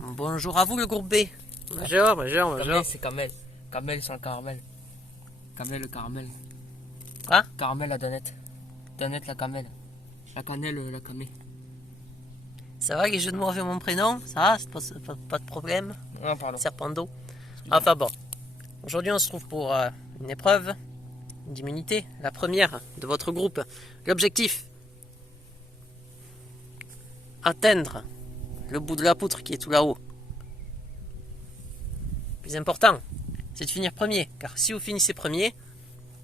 Bonjour à vous le groupe B. Bonjour, bonjour, bonjour. Kamel, c'est Kamel. Kamel sans le caramel. Kamel, le caramel. Quoi? Caramel, la Danette. Danette, la Kamel. La cannelle, la Kamel. Ça va les jeux de mots avec mon prénom? Ça va? Pas de problème? Ah, pardon. Serpando. Enfin bon. Aujourd'hui on se trouve pour une épreuve d'immunité. La première de votre groupe. L'objectif: atteindre le bout de la poutre qui est tout là-haut. Le plus important, c'est de finir premier. Car si vous finissez premier,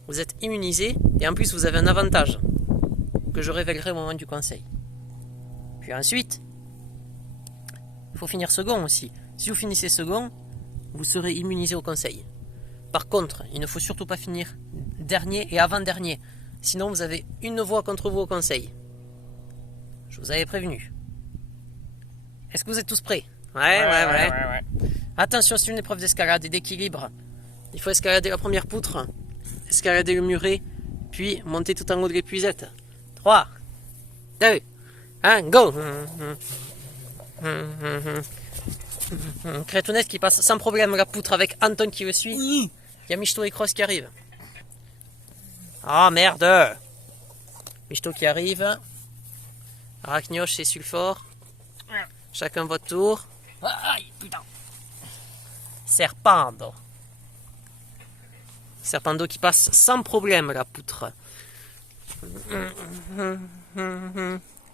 vous êtes immunisé et en plus vous avez un avantage que je révélerai au moment du conseil. Puis ensuite, il faut finir second aussi. Si vous finissez second, vous serez immunisé au conseil. Par contre, il ne faut surtout pas finir dernier et avant-dernier. Sinon, vous avez une voix contre vous au conseil. Je vous avais prévenu. Est-ce que vous êtes tous prêts? Ouais. Attention, c'est une épreuve d'escalade et d'équilibre. Il faut escalader la première poutre, escalader le muret, puis monter tout en haut de l'épuisette. 3, 2, 1, go! Crétounette qui passe sans problème la poutre avec Anton qui le suit. Il y a Michto et Cross qui arrivent. Ah merde! Michto qui arrive. Arachnioche et Sulfort. Chacun votre tour. Aïe, putain. Serpando. Serpando qui passe sans problème la poutre.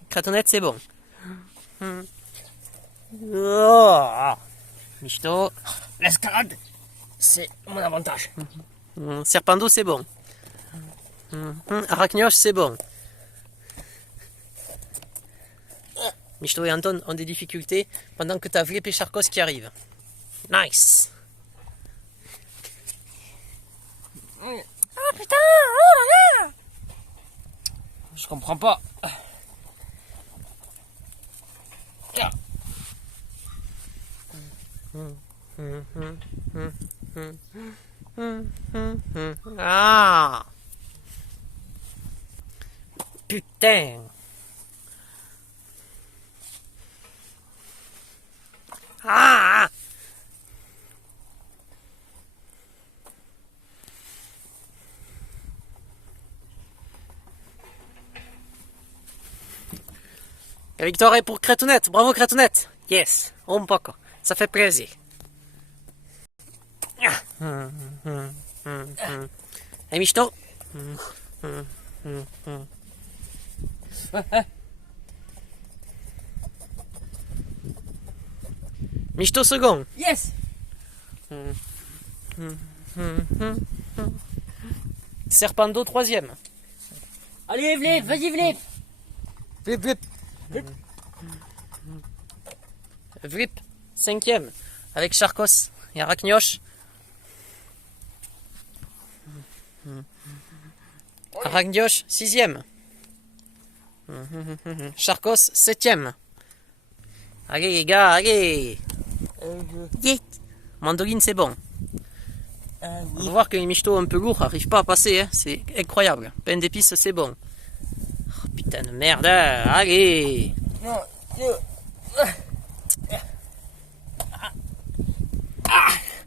Crétounette, c'est bon. Oh. Michto. L'escalade, c'est mon avantage. Serpando, c'est bon. Arachnioche, c'est bon. Michto et Anton ont des difficultés pendant que t'as Vlep et Charcos qui arrivent. Nice. Ah putain, oh là là. Je comprends pas. Ah. Putain. Ah. La victoire est pour Crétounette. Bravo Crétounette. Yes, un poco. Ça fait plaisir. Et Michto? Michto second. Yes. Serpando troisième. Allez, Vlep, vas-y, Vlep. Vlip cinquième. Avec Charcos et Arachnioche. Arachnioche sixième. Charcos septième. Allez les gars, allez. Mandoline c'est bon. On va voir que les michtos un peu lourds n'arrivent pas à passer, hein. C'est incroyable. Pain d'épices c'est bon. Oh, putain de merde, hein. Allez.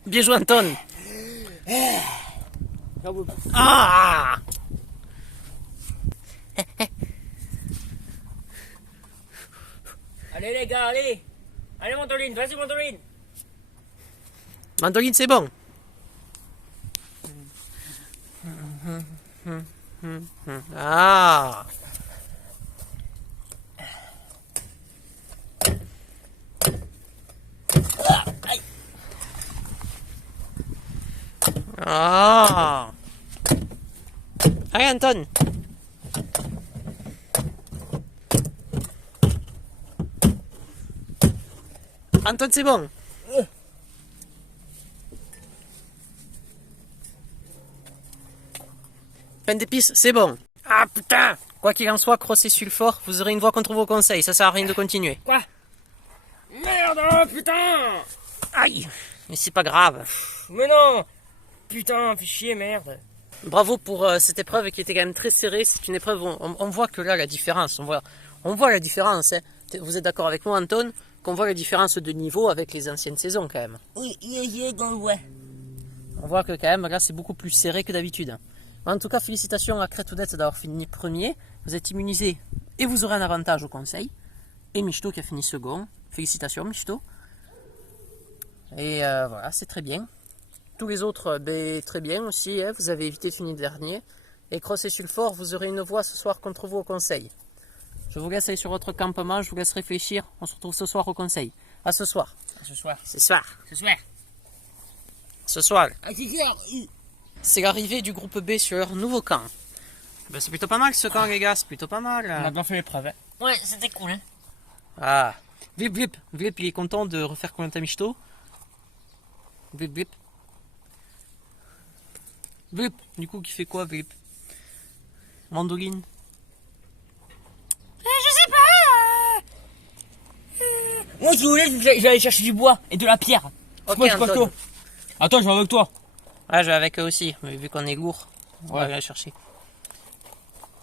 Bien joué Anton. Ah. Allez les gars, allez. Allez Mandoline, vas-y Mandoline. Mandoline c'est bon. Ah. Ah. Allez Anton. Anton c'est bon. Pain d'épices c'est bon. Ah putain. Quoi qu'il en soit, Cross et Sulfort, vous aurez une voix contre vos conseils, ça sert à rien de continuer. Quoi? Merde, oh, putain. Aïe. Mais c'est pas grave. Mais non. Putain, fais chier, merde. Bravo pour cette épreuve qui était quand même très serrée. C'est une épreuve où on voit que là la différence. On voit la différence. Hein. Vous êtes d'accord avec moi, Anton? qu'on voit la différence de niveau avec les anciennes saisons quand même. Oui, ouais. On voit que quand même là c'est beaucoup plus serré que d'habitude. En tout cas, félicitations à Cretounette d'avoir fini premier. Vous êtes immunisé et vous aurez un avantage au conseil. Et Michto qui a fini second. Félicitations Michto. Et voilà, c'est très bien. Tous les autres, très bien aussi. Hein, vous avez évité de finir dernier. Et Cross et Sulfort, vous aurez une voix ce soir contre vous au conseil. Je vous laisse aller sur votre campement, je vous laisse réfléchir. On se retrouve ce soir au conseil. À ce soir. Ce soir. Ce soir. Ce soir. Ce soir. À ce soir. C'est l'arrivée du groupe B sur leur nouveau camp. Ben, c'est plutôt pas mal ce camp, les gars. C'est plutôt pas mal. On a bien fait l'épreuve. Hein. Ouais, c'était cool. Hein. Ah. Vlip, Vlip. Vlip, il est content de refaire Koh-Lanta Mishto. Vlip, Vlip. Vlip, du coup, qui fait quoi, Vlip? Mandoline. Je sais pas. Moi, si vous voulez, je vais aller chercher du bois et de la pierre. Ok, Moi, je passe Antoine. toi. Attends, je vais avec toi. Ah, je vais avec eux aussi, mais vu qu'on est lourd, on va aller chercher.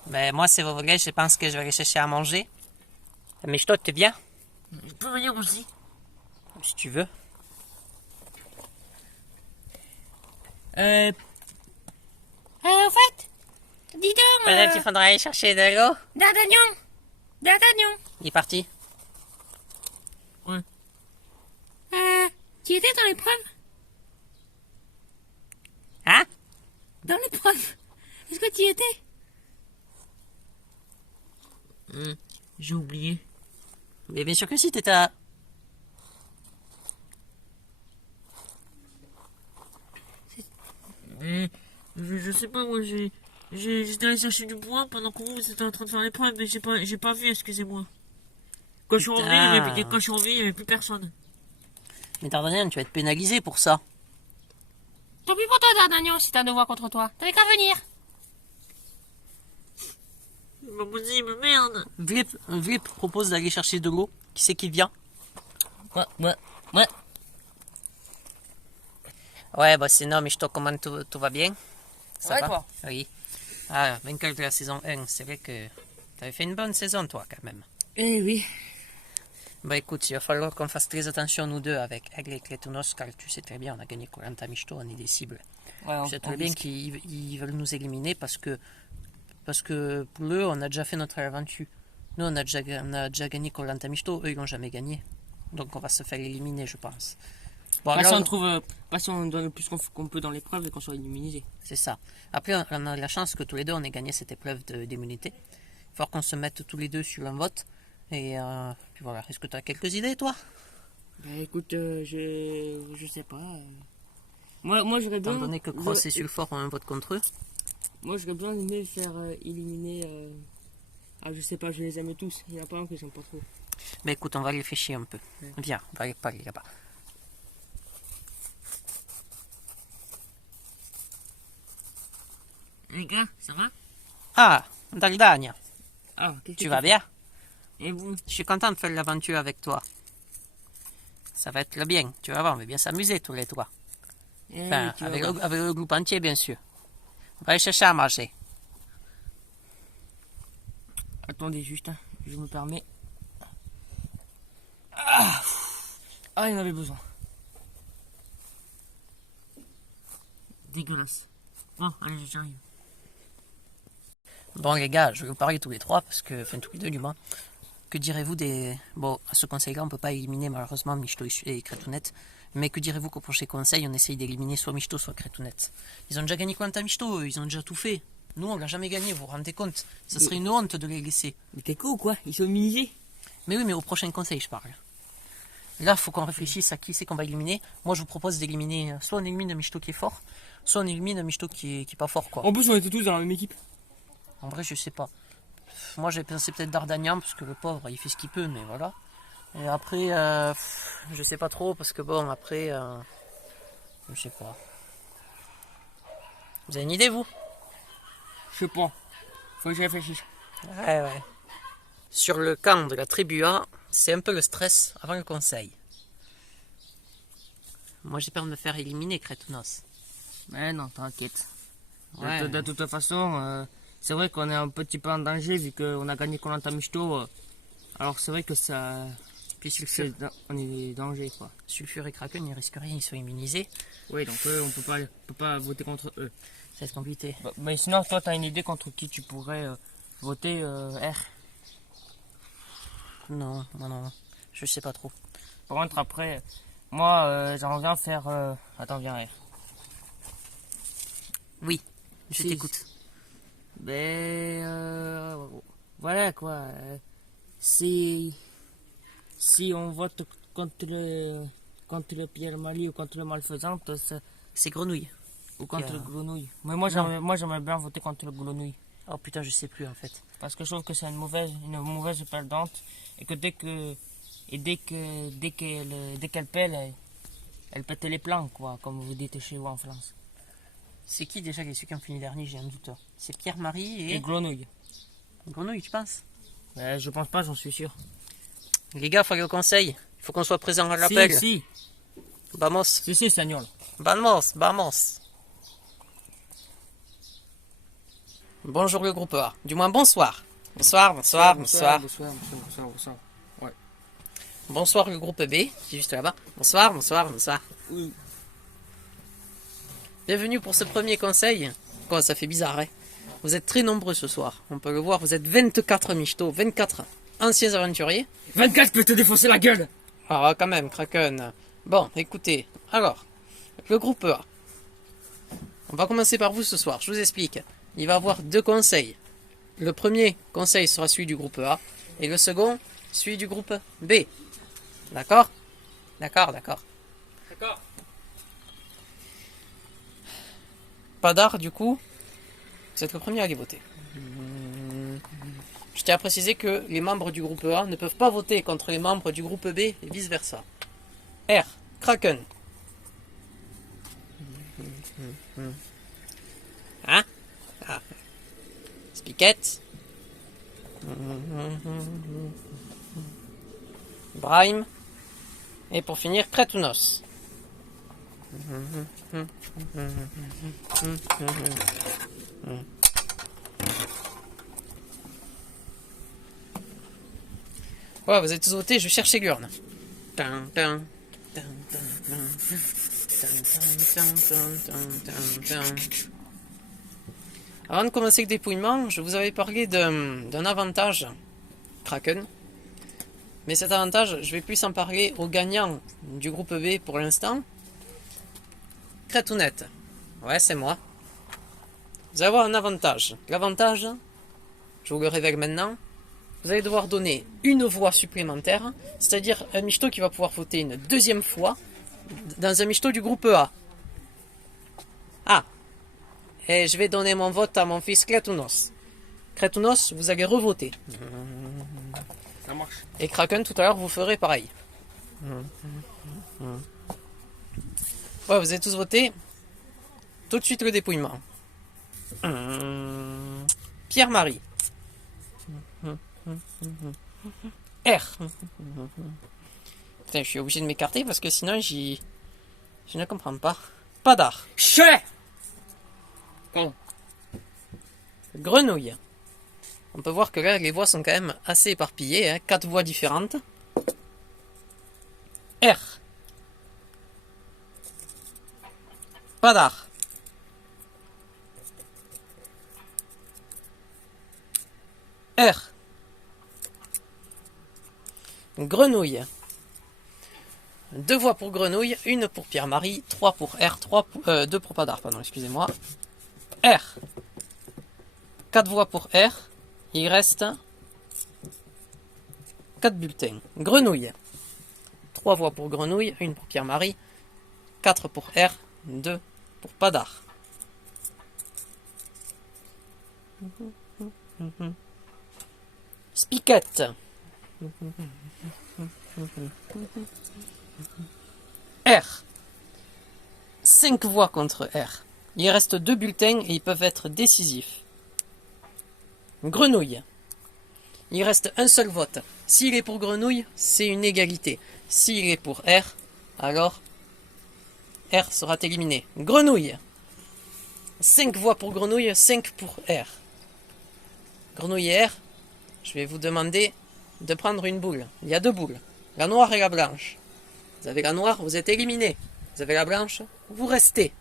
Mais moi, c'est vrai, je pense que je vais aller chercher à manger. Mais je t'es bien? Je peux venir aussi. Si tu veux. En fait, dis donc. Peut-être qu'il faudra aller chercher de l'eau. D'Artagnan. Il est parti. Ouais. Tu étais dans l'épreuve? Hein? Dans l'épreuve. Est-ce que tu y étais? J'ai oublié. Mais bien sûr que si, t'étais à... Je sais pas, moi j'étais allé chercher du bois pendant que vous étiez en train de faire l'épreuve, mais j'ai pas vu, excusez-moi. Quand je suis revenu, il y avait plus personne. Mais D'Artagnan, tu vas être pénalisé pour ça. Tant pis pour toi, D'Artagnan, si t'as un devoir contre toi. T'avais qu'à venir. Il me merde. Vlip propose d'aller chercher de l'eau. Qui c'est qui vient? Ouais. Ouais, bah sinon, mais je te commande, tout va bien? Ça Ouais, va? toi? Oui. Ah, vainqueur de la saison 1, c'est vrai que t'avais fait une bonne saison, toi, quand même. Eh oui. Bah écoute, il va falloir qu'on fasse très attention, nous deux, avec Aigle et Clétonos, car tu sais très bien, on a gagné Koh-Lanta Mishto, on est des cibles. Ouais, Tu sais très bien qu'ils veulent nous éliminer parce que pour eux, on a déjà fait notre aventure. Nous, on a déjà gagné Koh-Lanta Mishto, eux, ils n'ont jamais gagné. Donc on va se faire éliminer, je pense. Bon, Pas alors, si on donne le plus qu'on peut dans l'épreuve et qu'on soit immunisé. c'est ça. Après, on a la chance que tous les deux, on ait gagné cette épreuve d'immunité. Il va falloir qu'on se mette tous les deux sur un vote. Et puis voilà, est-ce que tu as quelques idées, toi? Bah écoute, je sais pas. Moi j'aurais bien. Étant donné que Cross et Sulfort ont un vote contre eux. Moi j'aurais bien aimé faire éliminer. Ah je sais pas, je les aime tous. Il y en a pas un que j'aime pas trop. Mais écoute, on va réfléchir un peu. Ouais. Viens, on va aller parler là-bas. Les gars, ça va? Ah, Daldania, Ah, qu'est-ce que tu vas bien? Et vous? Je suis content de faire l'aventure avec toi. Ça va être le bien, tu vas voir, on va bien s'amuser tous les trois. Enfin, avec le groupe entier, bien sûr. On va aller chercher à manger. Attendez juste, hein, je me permets. Ah, il en avait besoin. Dégueulasse. Bon, allez, j'arrive. Bon les gars, je vais vous parler tous les trois, parce que, enfin tous les deux du moins. Que direz-vous des... Bon, à ce conseil-là, on ne peut pas éliminer malheureusement Michto et Cretounette. Mais que direz-vous qu'au prochain conseil, on essaye d'éliminer soit Michto, soit Cretounette? Ils ont déjà gagné Koh-Lanta Mishto, ils ont déjà tout fait. Nous, on l'a jamais gagné, vous vous rendez compte? Ça serait une honte de les laisser. Mais t'es con ou quoi? Ils sont immunisés? Mais oui, mais au prochain conseil, je parle. Là, il faut qu'on réfléchisse à qui c'est qu'on va éliminer. Moi, je vous propose d'éliminer... Soit on élimine Michto qui est fort, soit on élimine Michto qui est pas fort, quoi. En plus, on était tous dans la même équipe. En vrai, je sais pas. Moi, j'ai pensé peut-être D'Artagnan, parce que le pauvre, il fait ce qu'il peut, mais voilà. Et après, je sais pas trop, parce que bon, après, je sais pas. Vous avez une idée, vous? Je sais pas. Faut que je réfléchisse. Ouais. Sur le camp de la tribu A, c'est un peu le stress avant le conseil. Moi, j'ai peur de me faire éliminer, Cretonos. Mais non, t'inquiète. Ouais. De toute façon, c'est vrai qu'on est un petit peu en danger vu qu'on a gagné Koh-Lanta Mishto. Alors c'est vrai que ça Puis sulfure, on est des dangers, quoi. sulfure et kraken, ils risquent rien, ils sont immunisés. Oui, donc eux, on peut pas voter contre eux. Ça va être compliqué. Mais sinon, toi, t'as une idée contre qui tu pourrais voter R? Non, non, je sais pas trop. Par contre, après, moi, j'aimerais bien faire... Attends, viens, R. Oui, je Si. t'écoute. Voilà, quoi. Si on vote contre le Pierre-Marie ou contre le malfaisant, C'est grenouille. ou contre Yeah. le grenouille. Mais moi, j'aimerais bien voter contre le grenouille. Oh putain, je sais plus en fait. Parce que je trouve que c'est une mauvaise perdante. Et que dès qu'elle pèle, elle pète les plans, quoi, comme vous dites chez vous en France. C'est qui déjà ceux qui ont fini dernier? J'ai un doute. C'est Pierre-Marie Et et grenouille. grenouille, tu penses? Je pense pas, j'en suis sûr. Les gars, faut aller au conseil. Il faut qu'on soit présent à l'appel. Si, Vamos, Sagnol. vamos, vamos. Bonjour le groupe A. Du moins bonsoir. Bonsoir. Bonsoir. Ouais. Bonsoir le groupe B, qui est juste là-bas. Bonsoir. Oui. Bienvenue pour ce premier conseil. Quoi, ça fait bizarre, hein? Vous êtes très nombreux ce soir. On peut le voir, vous êtes 24 michtos, 24 anciens aventuriers. 24 peut te défoncer la gueule. Ah, quand même, Kraken. Bon, écoutez. Alors, le groupe A. On va commencer par vous ce soir. Je vous explique. Il va y avoir 2 conseils. Le premier conseil sera celui du groupe A. Et le second, celui du groupe B. D'accord? D'accord. Padar, du coup, vous êtes le premier à aller voter. Je tiens à préciser que les membres du groupe A ne peuvent pas voter contre les membres du groupe B et vice-versa. R. Kraken. Hein? Ah. Spiquette. Brahim. Et pour finir, Kretounos. Ouais, vous êtes tous votés, je cherche Egurne. Avant de commencer le dépouillement, je vous avais parlé d'un avantage Kraken. Mais cet avantage, je vais plus en parler aux gagnants du groupe B pour l'instant. Kretounette. Ouais, c'est moi. Vous allez avoir un avantage. L'avantage, je vous le révèle maintenant, vous allez devoir donner une voix supplémentaire, c'est-à-dire un michto qui va pouvoir voter une deuxième fois dans un michto du groupe A. Ah, et je vais donner mon vote à mon fils Kretounos. Kretounos, vous allez revoter. Ça marche. Et Kraken, tout à l'heure, vous ferez pareil. Ouais, vous avez tous voté. Tout de suite le dépouillement. Pierre-Marie. R. Putain, je suis obligé de m'écarter parce que sinon je ne comprends pas. Padar. Chais. Bon. Grenouille. On peut voir que là, les voix sont quand même assez éparpillées. 4 voix différentes. R. Padar. R. Grenouille. 2 voix pour Grenouille, 1 pour Pierre-Marie, 3 pour R, 2 pour Padar, pardon, excusez-moi. R. 4 voix pour R. Il reste 4 bulletins. Grenouille. 3 voix pour Grenouille, 1 pour Pierre-Marie, 4 pour R, 2 pour Padar. Spiquette. R. 5 voix contre R. Il reste 2 bulletins et ils peuvent être décisifs. Grenouille. Il reste un seul vote. S'il est pour Grenouille, c'est une égalité. S'il est pour R, alors R sera éliminé. Grenouille. 5 voix pour Grenouille, 5 pour R. Grenouille et R, je vais vous demander de prendre une boule. Il y a 2 boules. la noire et la blanche. Vous avez la noire, vous êtes éliminé. Vous avez la blanche, vous restez.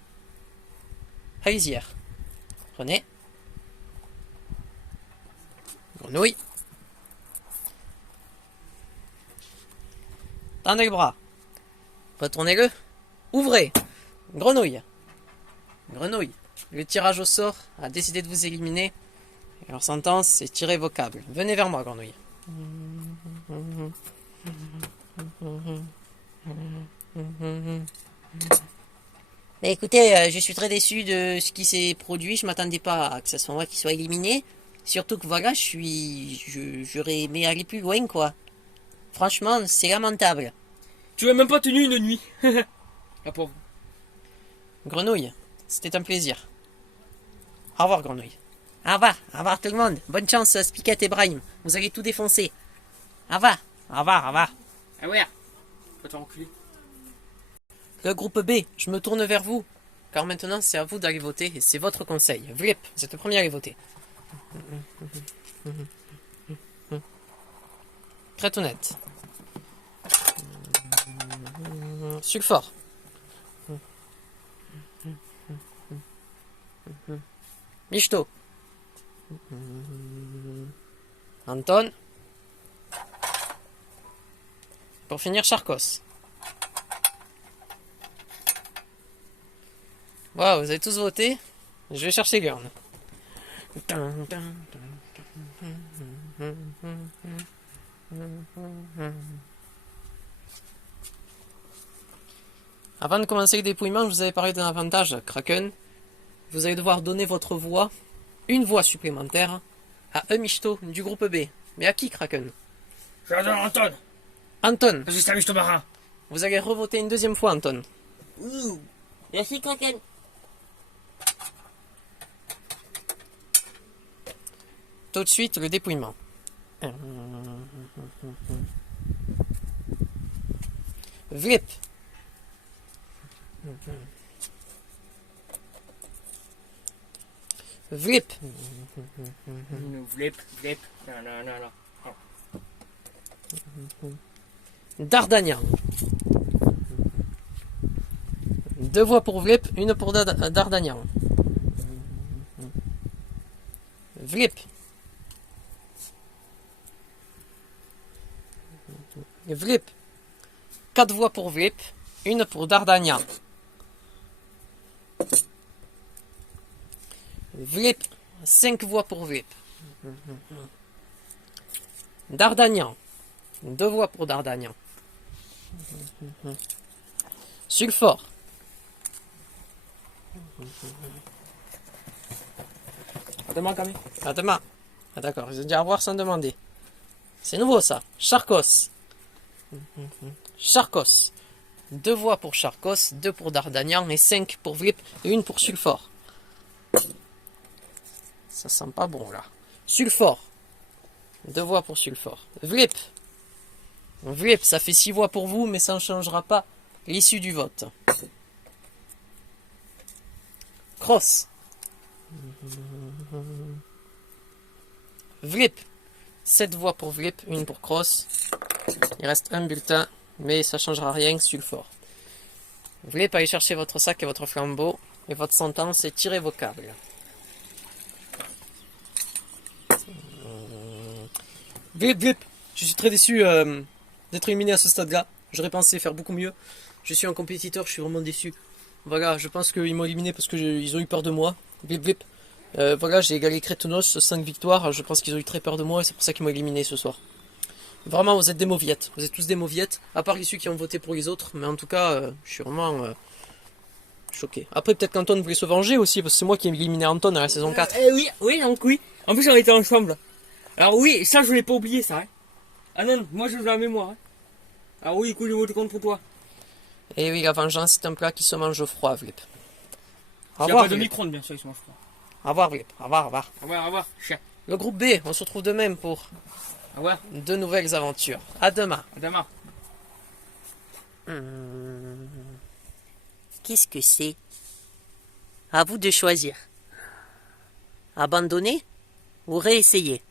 Allez-y. Prenez. Grenouille. Tendez le bras. Retournez-le. Ouvrez. Grenouille. Grenouille. Le tirage au sort a décidé de vous éliminer. Et leur sentence, c'est tirez vos câbles. Venez vers moi, grenouille. Mais écoutez, je suis très déçu de ce qui s'est produit. Je m'attendais pas à que ce soit moi qui soit éliminé. Surtout que voilà, j'aurais aimé aller plus loin, quoi. Franchement, c'est lamentable. Tu l'as même pas tenu une nuit. La pauvre. Grenouille, c'était un plaisir. Au revoir, Grenouille. Au revoir tout le monde. Bonne chance, Spiquette et Brahim. Vous allez tout défoncer. Au revoir. Ah ouais. Va te faire enculer. Le groupe B, je me tourne vers vous. Car maintenant, c'est à vous d'aller voter et c'est votre conseil. Vlip, vous êtes le premier à aller voter. Crêtonnette. Sulfort. Michto. Anton. Pour finir, Charcos. Wow, vous avez tous voté. Je vais chercher Gurn. Avant de commencer le dépouillement, je vous avais parlé d'un avantage, Kraken. Vous allez devoir donner votre voix, une voix supplémentaire, à un michto du groupe B. Mais à qui, Kraken? Je la donne à Anton. Anton. Parce que c'est un michto marin. Vous allez revoter une deuxième fois, Anton. Ouh. Merci, Kraken. Tout de suite, le dépouillement. Vlip. Vlip. Vlip. Non. Dardania. 2 voix pour Vlip, une pour Dardania. Vlip. Vlip. 4 voix pour Vlip, une pour Dardania. Vlip. 5 voix pour Vlip. Dardanian. 2 voix pour Dardanian. Sulfort. À demain, Camille. À demain. Ah, d'accord, ils ont dit au revoir sans demander. C'est nouveau ça. Charcos. Charcos. 2 voix pour Charcos, 2 pour Dardanian et 5 pour Vlip et 1 pour Sulfort. Ça sent pas bon là. Sulfort. 2 voix pour Sulfort. Vlip. Vlip, ça fait 6 voix pour vous, mais ça ne changera pas l'issue du vote. Cross. Vlip. 7 voix pour Vlip, 1 pour Cross. Il reste un bulletin, mais ça ne changera rien, Sulfort. Vlip, allez chercher votre sac et votre flambeau. Et votre sentence est tirer vos câbles. Vlip. Je suis très déçu d'être éliminé à ce stade-là. J'aurais pensé faire beaucoup mieux. Je suis un compétiteur, je suis vraiment déçu. Voilà, je pense qu'ils m'ont éliminé parce qu'ils ont eu peur de moi. Vlip. Voilà, j'ai égalé Crétonos, 5 victoires. Je pense qu'ils ont eu très peur de moi et c'est pour ça qu'ils m'ont éliminé ce soir. Vraiment, vous êtes des mauviettes. Vous êtes tous des mauviettes. À part ceux qui ont voté pour les autres. Mais en tout cas, je suis vraiment choqué. Après, peut-être qu'Anton voulait se venger aussi parce que c'est moi qui ai éliminé Anton à la saison 4. Oui, donc oui. En plus, on était ensemble. Alors oui, ça, je l'ai pas oublié, ça. Hein. Ah non, moi, je l'ai la mémoire. Hein. Ah oui, écoute, je vote contre toi. Et oui, la vengeance, c'est un plat qui se mange froid, Vlip. Au Il n'y a revoir, pas de Vlip. micro-ondes, bien sûr, ils sont froids. Au revoir, Vlip. Au revoir. Au revoir, chien. Le groupe B, on se retrouve demain pour Au revoir, de nouvelles aventures. À demain. à demain. Qu'est-ce que c'est? À vous de choisir. Abandonner ou réessayer?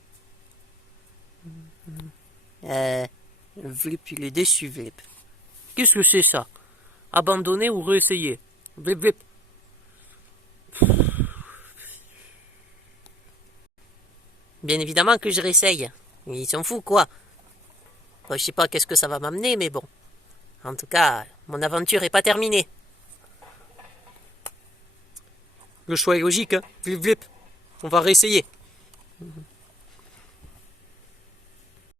Vlip, il est déçu, Vlip. Qu'est-ce que c'est ça? Abandonner ou réessayer? Vlip, Vlip. Bien évidemment que je réessaye. Ils s'en foutent, quoi. Bon, je sais pas qu'est-ce que ça va m'amener, mais bon. En tout cas, mon aventure est pas terminée. Le choix est logique, hein. Vlip, Vlip. On va réessayer.